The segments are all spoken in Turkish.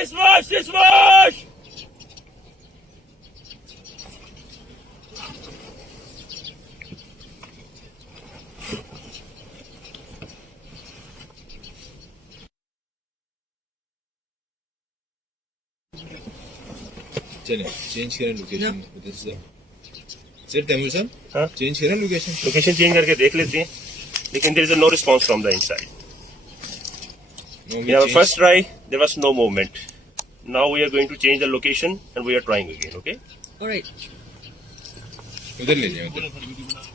Diswash! Diswash! चले चेंज करें लोकेशन उधर से सर तैमूर साहब हाँ? चेंज करें लोकेशन लोकेशन चेंज करके देख लेते हैं लेकिन there is no response from the inside in our first try there was no movement now we are going to change the location and we are trying again okay Alright. उधर ले जाएं उधर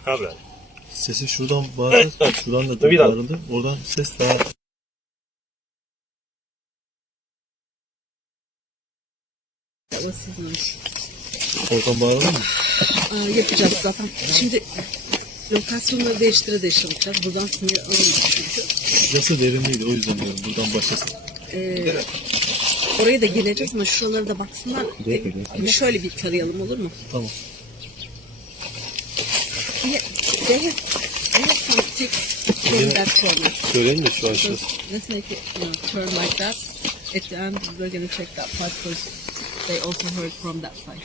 हाँ brother Sesi şuradan bağırdı, şuradan da Tabii lan. bağırdı. Oradan ses daha... That was his noise. Oradan bağırdı mı? Yapacağız zaten. Şimdi lokasyonları değiştire yapacağız. Buradan sinir alamayacağız çünkü. Burası derinliydi, o yüzden diyorum. Buradan başlasın. Oraya da geleceğiz ama şuralara da baksınlar. Bekle. Şöyle bir tarayalım olur mu? Tamam. Yeah, they have some ticks in that corner. Söyleyin de şu So aşağısı. let's make it turn like that. At the end, we're going to check that part because they also heard from that side.